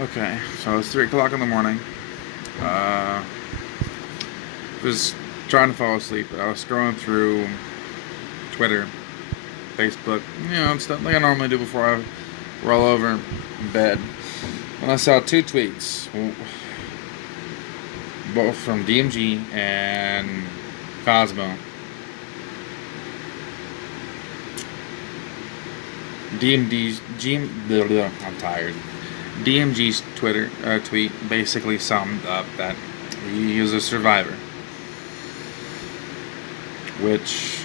Okay, so it's 3 o'clock in the morning. Uh, was trying to fall asleep. I was scrolling through Twitter, Facebook, stuff like I normally do before I roll over in bed. And I saw two tweets, both from Dmg and Cosmo. DMD's I'm tired. DMG's Twitter tweet basically summed up that he is a survivor, which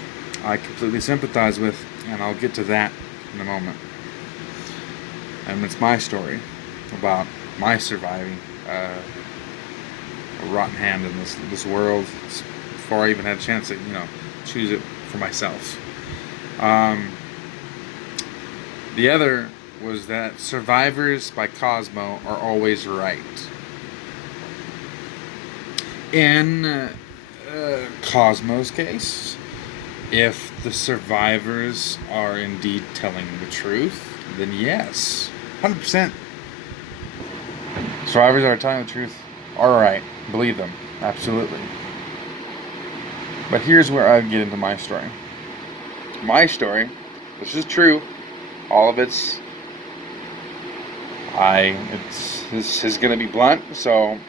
I completely sympathize with, and I'll get to that in a moment. And it's my story about my surviving a rotten hand in this world before I even had a chance to choose it for myself. Um, the other was that survivors by Cosmo are always right. In Cosmo's case, if the survivors are indeed telling the truth, then yes, 100%. Survivors that are telling the truth are right. Believe them. Absolutely. But here's where I get into my story. My story, this is true. All of this is gonna be blunt, so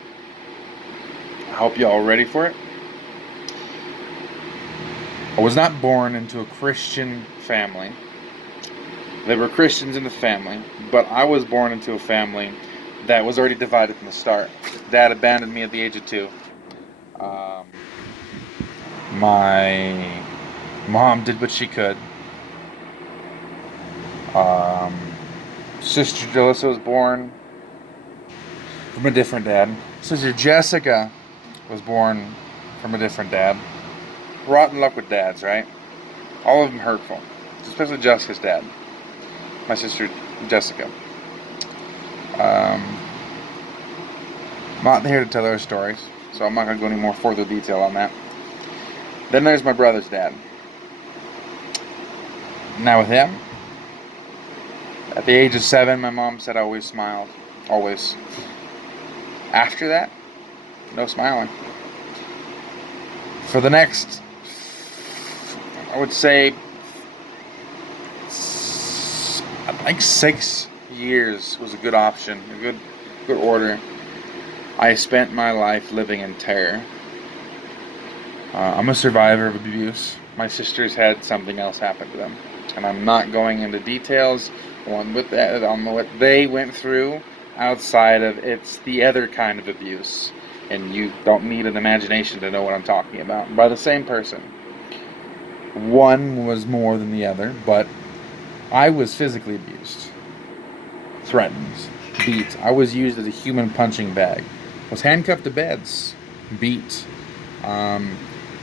I hope you all ready for it. I was not born into a Christian family. There were Christians in the family, but I was born into a family that was already divided from the start. Dad abandoned me at the age of 2. Um, my mom did what she could. Um, Sister Jalissa was born from a different dad. Sister Jessica was born from a different dad. Rotten luck with dads, right? All of them hurtful, especially Jessica's dad. My sister Jessica. Um, Not here to tell their stories, so I'm not going to go any more further detail on that. Then there's my brother's dad. Now with him, at the age of 7, my mom said I always smiled. Always. After that, no smiling. For the next, I would say, I think 6 years was a good option, a good order. I spent my life living in terror. I'm a survivor of abuse. My sisters had something else happen to them, and I'm not going into details on what they went through outside of it's the other kind of abuse, and you don't need an imagination to know what I'm talking about. By the same person. One was more than the other, but I was physically abused, threatened, beat. I was used as a human punching bag. Was handcuffed to beds, beat.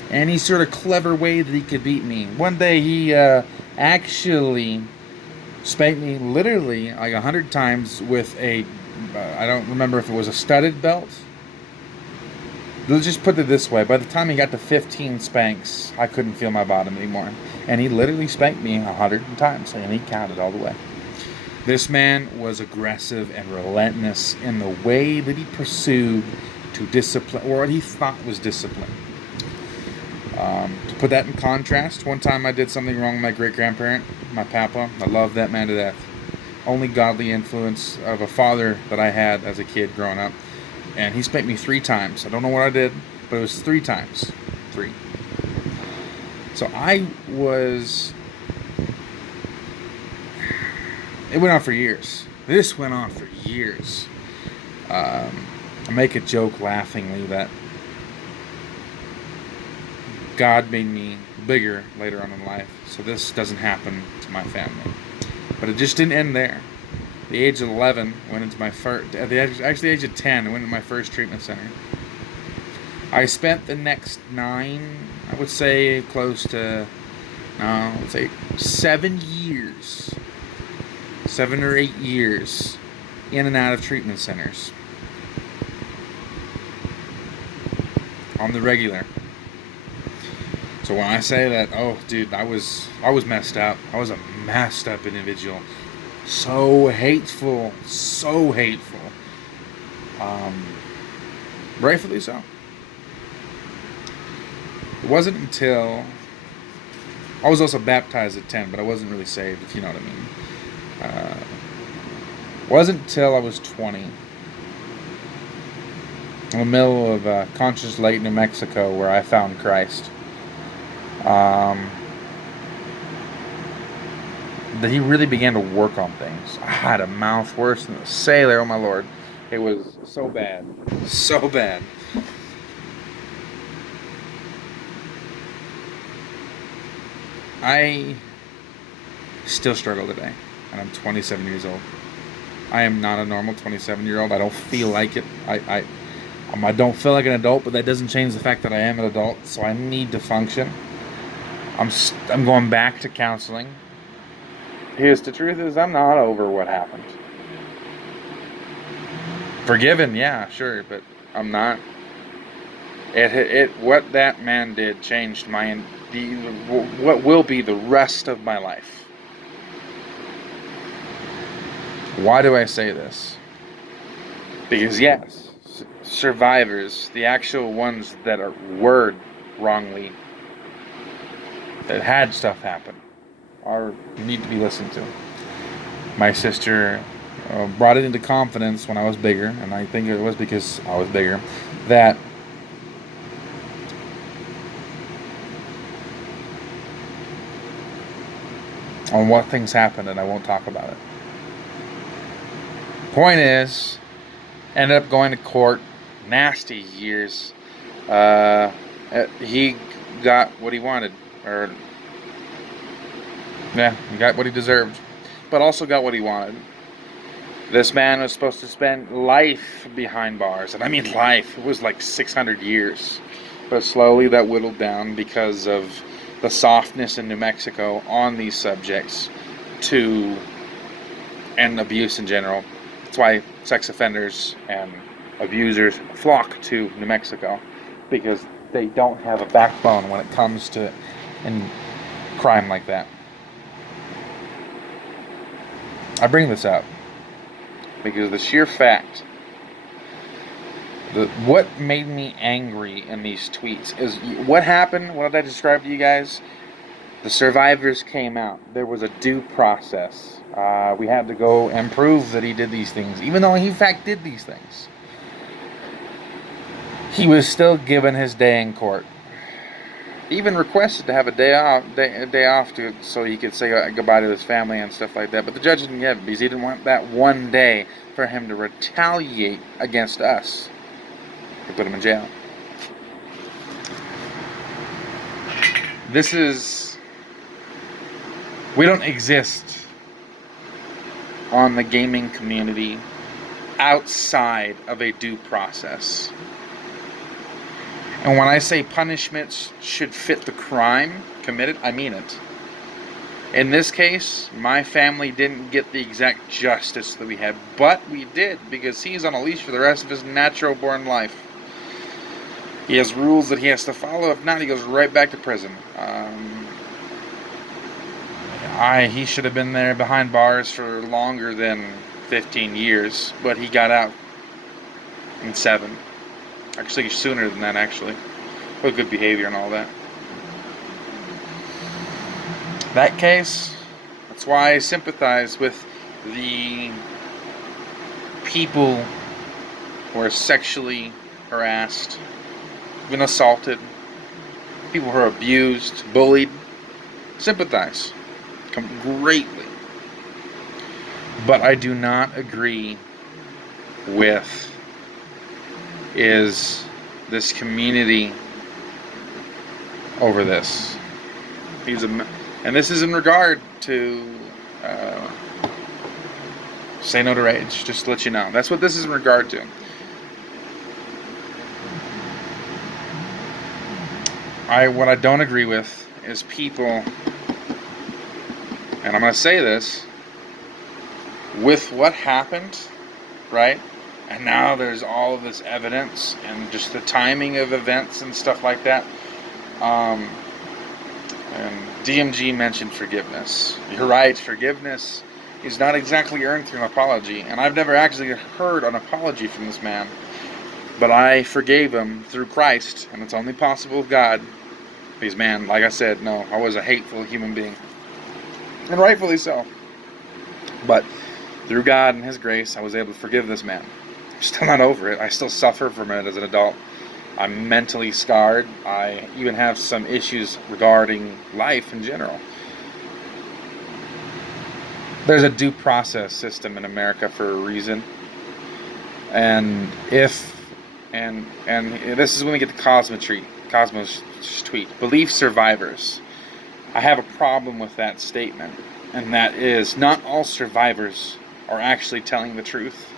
Any sort of clever way that he could beat me. One day he actually spanked me literally like 100 times with I don't remember if it was a studded belt. Let's just put it this way. By the time he got to 15 spanks, I couldn't feel my bottom anymore. And he literally spanked me 100 times, and he counted all the way. This man was aggressive and relentless in the way that he pursued to discipline, or what he thought was discipline. To put that in contrast, one time I did something wrong with my great-grandparent, my papa. I love that man to death. Only godly influence of a father that I had as a kid growing up. And he spanked me 3 times. I don't know what I did, but it was 3 times. 3. So it went on for years. This went on for years. I make a joke laughingly that God made me bigger later on in life, so this doesn't happen to my family. But it just didn't end there. At the age of 11, went into my first. The age of 10, I went into my first treatment center. I spent the next 9, I would say, close to, let's say 7 years, 7 or 8 years, in and out of treatment centers on the regular. So when I say that, oh, dude, I was messed up. I was a messed up individual. So hateful. Um, Rightfully so. It wasn't until I was also baptized at 10, but I wasn't really saved, if you know what I mean. Uh, wasn't until I was 20, in the middle of Conscious Lake, New Mexico, where I found Christ. Um, that he really began to work on things. I had a mouth worse than a sailor, oh my lord. It was so bad. So bad. I still struggle today, and I'm 27 years old. I am not a normal 27-year-old. I don't feel like it. I don't feel like an adult, but that doesn't change the fact that I am an adult, so I need to function. I'm going back to counseling. Here's the truth is I'm not over what happened. Forgiven, yeah, sure, but I'm not. What that man did changed what will be the rest of my life. Why do I say this? Because yes, survivors, the actual ones that were wrongly, that had stuff happen, need to be listened to. My sister brought it into confidence when I was bigger, and I think it was because I was bigger, that on what things happened, and I won't talk about it. Point is, ended up going to court, nasty years. He got what he wanted, or yeah, he got what he deserved, but also got what he wanted. This man was supposed to spend life behind bars, and I mean life. It was like 600 years, but slowly that whittled down because of the softness in New Mexico on these subjects, and abuse in general. That's why sex offenders and abusers flock to New Mexico, because they don't have a backbone when it comes to crime like that. I bring this up because the sheer fact, what made me angry in these tweets is what happened. What did I describe to you guys? The survivors came out. There was a due process. We had to go and prove that he did these things, even though he in fact did these things. He was still given his day in court. He even requested to have a day off so he could say goodbye to his family and stuff like that. But the judge didn't give it because he didn't want that one day for him to retaliate against us. They put him in jail. We don't exist on the gaming community outside of a due process. And when I say punishments should fit the crime committed, I mean it. In this case, my family didn't get the exact justice that we had, but we did, because he's on a leash for the rest of his natural-born life. He has rules that he has to follow. If not, he goes right back to prison. He should have been there behind bars for longer than 15 years, but he got out in 7. Actually, sooner than that, actually. With good behavior and all that. That case, that's why I sympathize with the people who are sexually harassed, been assaulted, people who are abused, bullied. Sympathize greatly. But I do not agree with this community over this. And this is in regard to say no to rage, just to let you know. That's what this is in regard to. What I don't agree with is people, and I'm going to say this, with what happened, right? And now there's all of this evidence and just the timing of events and stuff like that. And DMG mentioned forgiveness. You're right, forgiveness He's not exactly earned through an apology, and I've never actually heard an apology from this man. But I forgave him through Christ, and it's only possible with God. Because, man, like I said, no, I was a hateful human being. And rightfully so. But through God and His grace, I was able to forgive this man. I'm still not over it. I still suffer from it as an adult. I'm mentally scarred. I even have some issues regarding life in general. There's a due process system in America for a reason. And this is when we get to Cosmo's tweet. Believe survivors. I have a problem with that statement. And that is, not all survivors are actually telling the truth.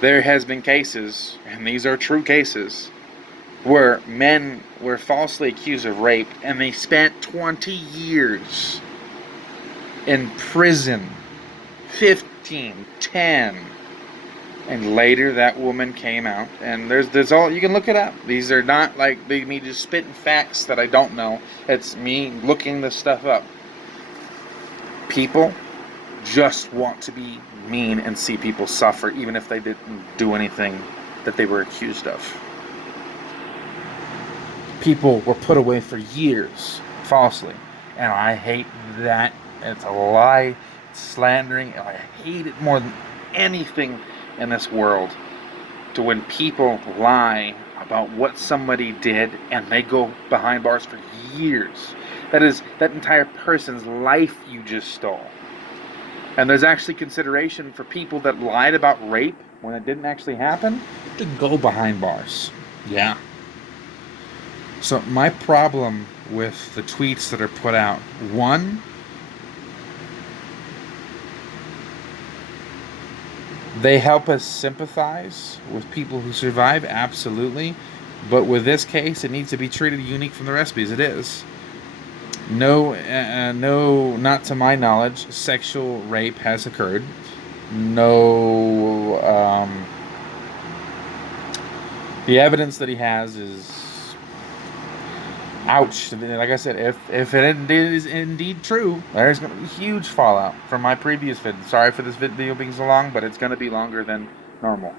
There has been cases, and these are true cases, where men were falsely accused of rape, and they spent 20 years in prison. 15, 10. And later that woman came out, and there's all, you can look it up. These are not like me just spitting facts that I don't know. It's me looking this stuff up. People just want to be mean and see people suffer, even if they didn't do anything that they were accused of. People were put away for years falsely, and I hate that. It's a lie, it's slandering. I hate it more than anything in this world, to when people lie about what somebody did and they go behind bars for years. That is that entire person's life you just stole. And there's actually consideration for people that lied about rape when it didn't actually happen to go behind bars. Yeah. So my problem with the tweets that are put out, one, they help us sympathize with people who survive, absolutely. But with this case, it needs to be treated unique from the rest, because it is. No, not to my knowledge, sexual rape has occurred. No, the evidence that he has is, ouch. Like I said, if it is indeed true, there's going to be huge fallout from my previous vid. Sorry for this video being so long, but it's going to be longer than normal.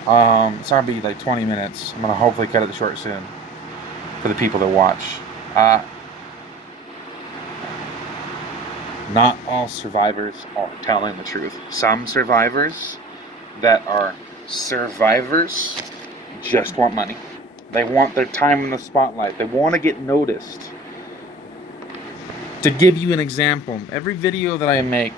It's going to be like 20 minutes. I'm going to hopefully cut it short soon for the people that watch. Not all survivors are telling the truth. Some survivors that are survivors just want money. They want their time in the spotlight. They want to get noticed. To give you an example, every video that I make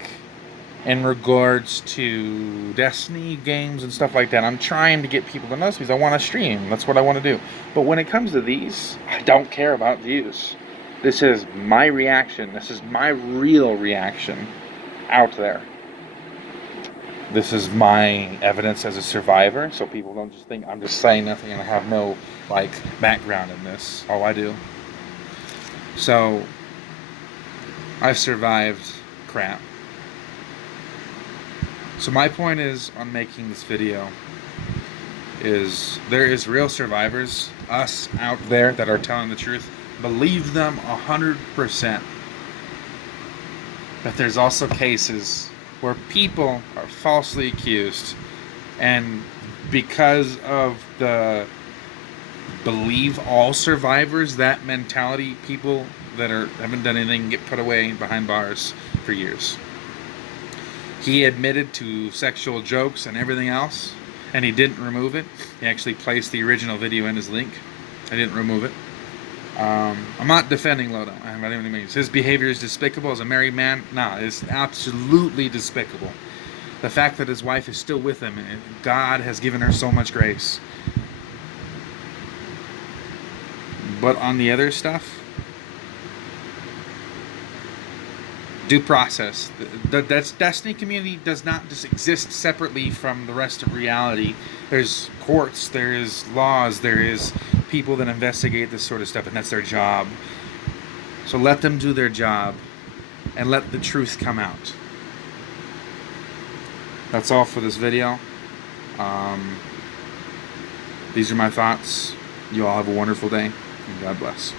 in regards to Destiny games and stuff like that, I'm trying to get people to notice because I want to stream. That's what I want to do. But when it comes to these, I don't care about views. This is my reaction. This is my real reaction out there. This is my evidence as a survivor, so people don't just think I'm just saying nothing and I have no, background in this. All I do. So, I've survived crap. So my point is, on making this video, is there is real survivors, us out there, that are telling the truth. Believe them 100%. But there's also cases where people are falsely accused, and because of the believe all survivors, that mentality, people that haven't done anything get put away behind bars for years. He admitted to sexual jokes and everything else, and he didn't remove it. He actually placed the original video in his link. I didn't remove it. I'm not defending Lodo. I don't even mean his behavior is despicable as a married man. Nah, it's absolutely despicable. The fact that his wife is still with him, and God has given her so much grace. But on the other stuff, due process. That's Destiny community does not just exist separately from the rest of reality. There's courts, there is laws, there is people that investigate this sort of stuff, and that's their job. So let them do their job and let the truth come out. That's all for this video. These are my thoughts. You all have a wonderful day, and God bless.